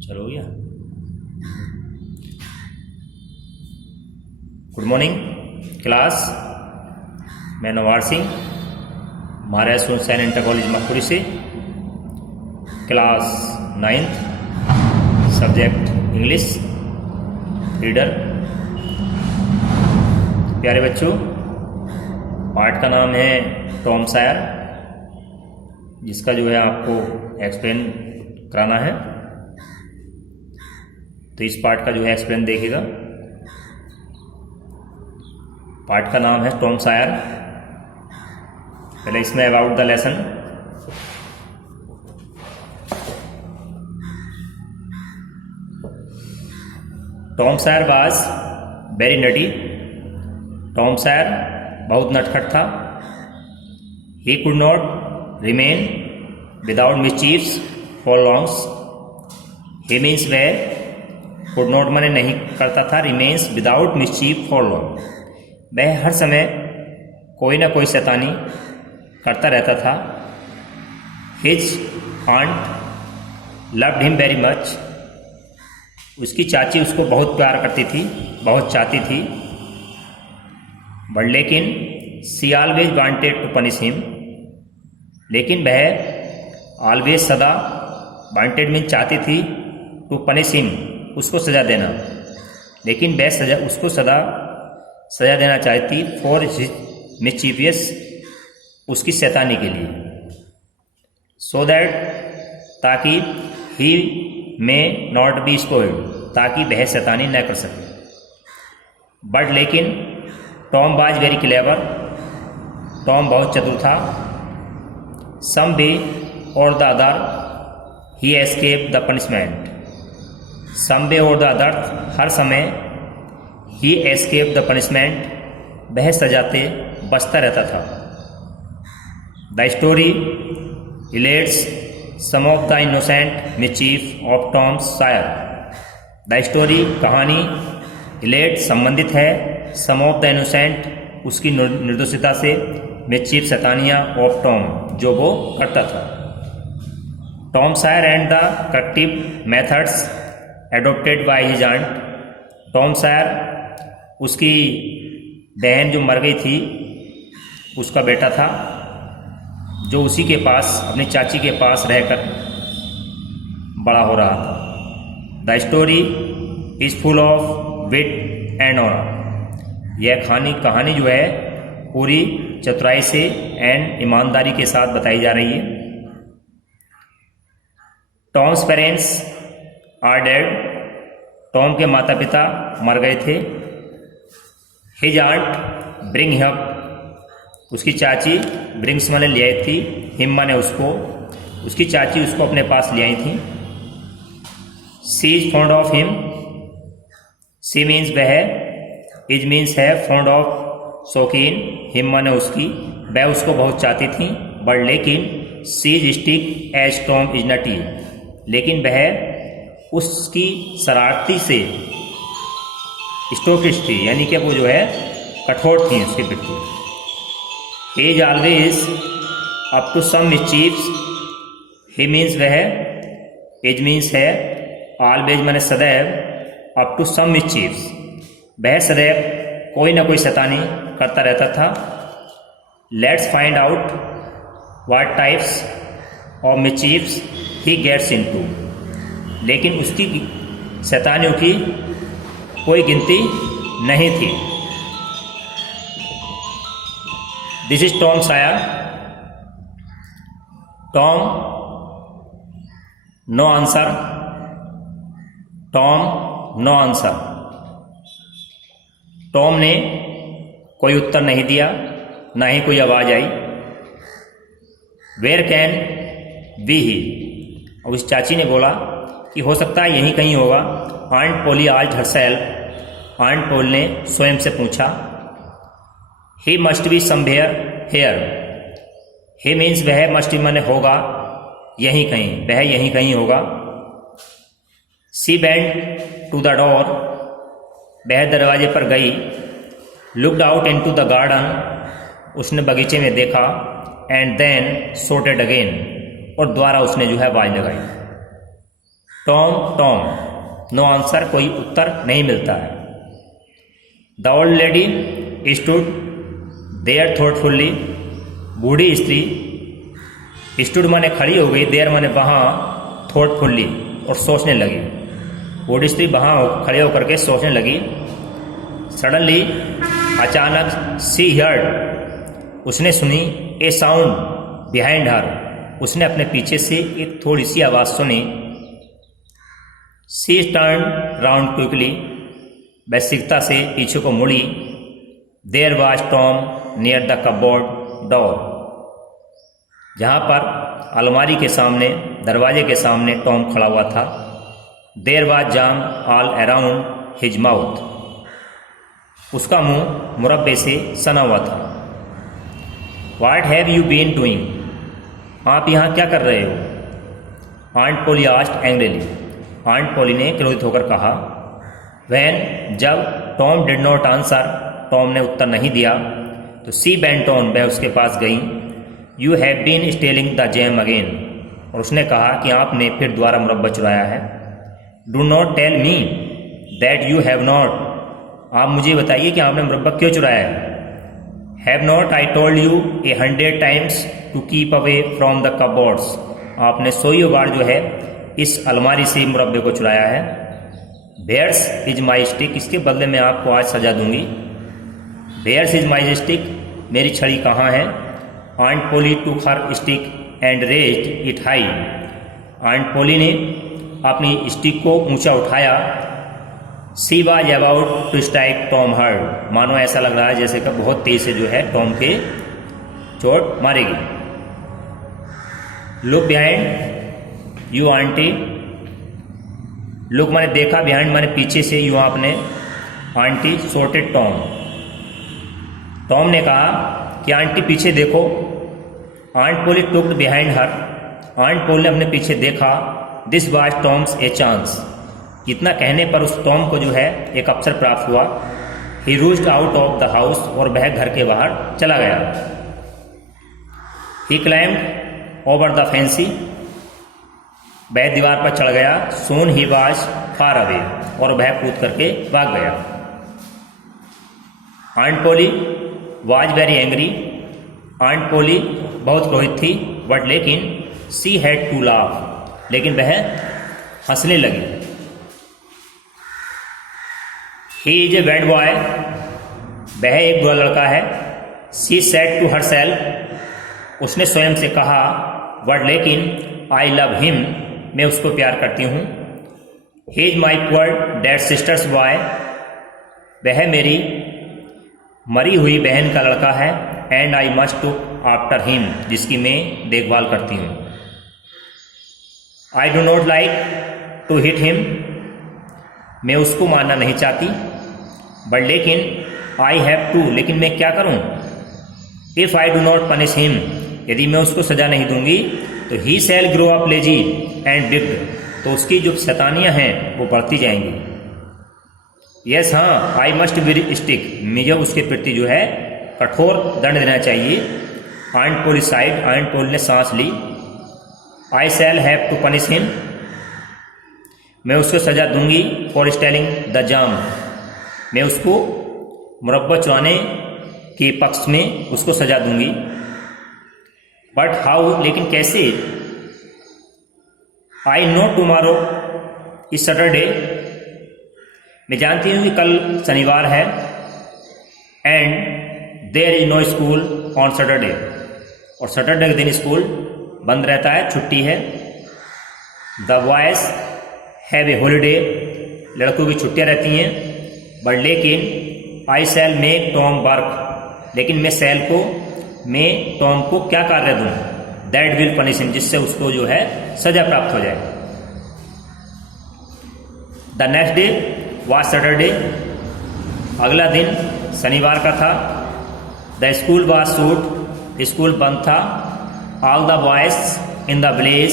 चलो हो गया। गुड मॉर्निंग क्लास, मैं नवार सिंह, महाराज सुनसैन इंटर कॉलेज मखपुरी से, class 9th, subject English, reader. प्यारे बच्चों, पाठ का नाम है टॉम सायर, जिसका जो है आपको एक्सप्लेन कराना है। तो इस पाठ का जो है एक्सप्लेन देखिएगा। पाठ का नाम है टॉम सायर। पहले इसमें about the lesson. Tom Sawyer was very naughty. Tom Sawyer बहुत नटखट था। He could not remain without mischiefs for longs. He means वह, कुड नॉट माने नहीं करता था, remains without mischief for long, वह हर समय कोई ना कोई शैतानी करता रहता था। His aunt loved him very much. उसकी चाची उसको बहुत प्यार करती थी, बहुत चाहती थी। बट लेकिन she always wanted to punish him. लेकिन वह ऑलवेज सदा, वांटेड मीन चाहती थी, टू पनिश हिम उसको सजा देना। लेकिन वह सजा उसको सजा देना चाहती फॉर हिज मिसचीवियस, उसकी शैतानी के लिए। सो दैट, ताकि he may not be spoiled, ताकि वह शैतानी न कर सके। बट लेकिन Tom was very clever. Tom बहुत चतुर था। Some way or the other he escape the punishment. Some way or the other, हर समय, ही एस्केप द पनिशमेंट, वह सजाते बचता रहता था। The story relates some of the innocent mischief of Tom Sawyer. The story, कहानी, रिलेट, संबंधित है, सम of the innocent, उसकी निर्दोषता से, मिसचीफ, शैतानियाँ, ऑफ टॉम, जो वो करता था। Tom Sawyer and the corrective methods adopted by his aunt. Tom Sawyer, उसकी बहन जो मर गई थी, उसका बेटा था, जो उसी के पास, अपनी चाची के पास रहकर बड़ा हो रहा था। The story is full of wit and honour. यह कहानी जो है पूरी चतुराई से एंड ईमानदारी के साथ बताई जा रही है। Tom's parents are dead. Tom के माता पिता मर गए थे। हिज आंट ब्रिंग हिम, उसकी चाची, ब्रिंग्स माने ले आई थी, हिम माने उसको, उसकी चाची उसको अपने पास ले आई थी। She is fond of him. She means वह, इज मीन्स है, फॉन्ड ऑफ शौकीन, हिम माने उसकी, वह उसको बहुत चाहती थी। बट लेकिन she is strict as Tom is naughty. लेकिन वह उसकी शरारती से स्टोकिश थी, यानी कि वो जो है कठोर थी उसकी बिल्कुल। He is always up to some mischiefs. He means वह, एज मीन्स है, ऑलवेज माने सदैव, अप टू सम मिसचीफ्स, वह सदैव कोई ना कोई शैतानी करता रहता था। Let's find out what types of mischiefs he gets into. लेकिन उसकी शैतानियों की कोई गिनती नहीं थी। This is Tom Sawyer. Tom, no answer. Tom, no answer. Tom ने कोई उत्तर नहीं दिया, ना ही कोई आवाज आई। Where can be he. उस चाची ने बोला कि हो सकता है यहीं कहीं होगा। Aunt Polly asked herself. Aunt Poll ने स्वयं से पूछा। He must be somewhere here. He means वह, मस्ट बी माने होगा, यहीं कहीं, वह यहीं कहीं होगा। She went to the door. वह दरवाजे पर गई। Looked out into the garden. उसने बगीचे में देखा। And then shouted again. और दोबारा उसने जो है आवाज लगाई, टॉम टॉम। नो आंसर, कोई उत्तर नहीं मिलता है। The old lady stood there thoughtfully. बूढ़ी स्त्री, स्टूड माने खड़ी हो गई, देयर माने वहाँ, थॉटफुल्ली और सोचने लगी। बूढ़ी स्त्री वहाँ खड़े होकर के सोचने लगी। सडनली, अचानक, सी हर्ड, उसने सुनी, ए साउंड बिहाइंड हर, उसने अपने पीछे से एक थोड़ी सी आवाज़ सुनी। सी टर्न राउंड क्विकली, वह शीघ्रता से पीछे को मुड़ी। There was Tom near the cupboard door, जहाँ पर अलमारी के सामने, दरवाजे के सामने टॉम खड़ा हुआ था। There was jam all around his mouth, उसका मुंह मुरब्बे से सना हुआ था। What have you been doing, आप यहाँ क्या कर रहे हो? Aunt Polly asked angrily, aunt Polly ने क्रोधित होकर कहा। वैन, जब Tom did not answer, Tom ने उत्तर नहीं दिया, तो सी बेंट ऑन, वह उसके पास गई। You have been stealing the jam again, और उसने कहा कि आपने फिर दोबारा मुरब्बा चुराया है। Do not tell me that you have not, आप मुझे बताइए कि आपने मुरब्बा क्यों चुराया है। Have not I told you 100 times to keep away from the cupboards, आपने 100 बार जो है इस अलमारी से मुरब्बे को चुराया है। बेयर्स इज माई स्टिक, इसके बदले में आपको आज सजा दूंगी। बेयर्स इज माई स्टिक, मेरी छड़ी कहाँ है? Aunt Polly took her stick and raised it high, Aunt Polly ने अपनी स्टिक को ऊंचा उठाया। She was about to strike Tom hard, मानो ऐसा लग रहा है जैसे कि बहुत तेज से जो है टॉम के चोट मारेगी। Look behind you aunty, look माने देखा, बिहाइंड माने पीछे से, यू आपने, आंटी सोटेड टॉम, टॉम ने कहा कि आंटी पीछे देखो। आंट पोली टुक्ड बिहाइंड हर, आंट पोली ने अपने पीछे देखा। This was Tom's a chance, इतना कहने पर उस टॉम को जो है एक अवसर प्राप्त हुआ। ही रूज्ड आउट ऑफ द हाउस, और वह घर के बाहर चला गया। ही क्लाइम्ड ओवर द फेंसी, वह दीवार पर चढ़ गया। सोन ही वाज फार अवे, और वह कूद करके भाग गया। Aunt Polly was very angry, Aunt Polly बहुत क्रोधित थी। बट लेकिन सी हैड टू लाफ, लेकिन वह हंसने लगी। He is a bad boy, वह एक बुरा लड़का है। She said to herself, उसने स्वयं से कहा। बट लेकिन आई लव हिम, मैं उसको प्यार करती हूँ। He is my poor dead sister's boy, वह मेरी मरी हुई बहन का लड़का है। And I must took after him, जिसकी मैं देखभाल करती हूँ। I do not like to hit him, मैं उसको मारना नहीं चाहती। बट लेकिन आई हैव टू, लेकिन मैं क्या करूँ? If I do not punish him, यदि मैं उसको सजा नहीं दूंगी तो ही शैल ग्रो अप लेजी एंड बिग्ड, तो उसकी जो शैतानियाँ हैं वो बढ़ती जाएंगी। यस हाँ, आई मस्ट बी स्टिक, मुझे उसके प्रति जो है कठोर दंड देना चाहिए। Aunt Polly sighed, Aunt Polly ने सांस ली। I shall have to punish him, मैं उसको सजा दूंगी। फॉर स्टेलिंग द जाम, मैं उसको मुरब्बा चुराने के पक्ष में उसको सजा दूंगी। बट हाउ, लेकिन कैसे? I know tomorrow is Saturday, मैं जानती हूँ कि कल शनिवार है। And there is no school on Saturday, और सैटरडे के दिन स्कूल बंद रहता है, छुट्टी है। The boys have a holiday, लड़कों की छुट्टियाँ रहती हैं। बट लेकिन I shall make Tom work, लेकिन मैं टॉम को क्या कार्य दूँ? दैट विल पनिश हिम, जिससे उसको जो है सजा प्राप्त हो जाए। The next day was Saturday, अगला दिन शनिवार का था। The school was shoot, school बंद था। All the boys in the village,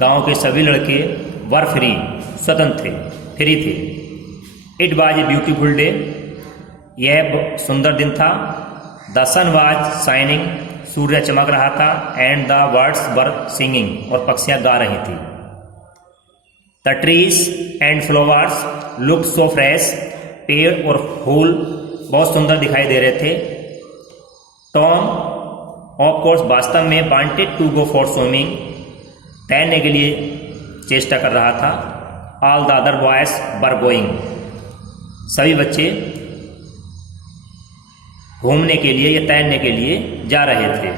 गांव के सभी लड़के वर फ्री, स्वतंत्र थे, फ्री थे। It was a beautiful day, यह सुंदर दिन था। द सन वाज शाइनिंग, सूर्य चमक रहा था and the birds were singing, और पक्षियां गा रही थी। The trees and flowers look so fresh, पेड़ और फूल बहुत सुंदर दिखाई दे रहे थे। टॉम ऑफ कोर्स वास्तव में wanted to go for swimming, तैरने के लिए चेष्टा कर रहा था। All the other boys were going, सभी बच्चे घूमने के लिए या तैरने के लिए जा रहे थे।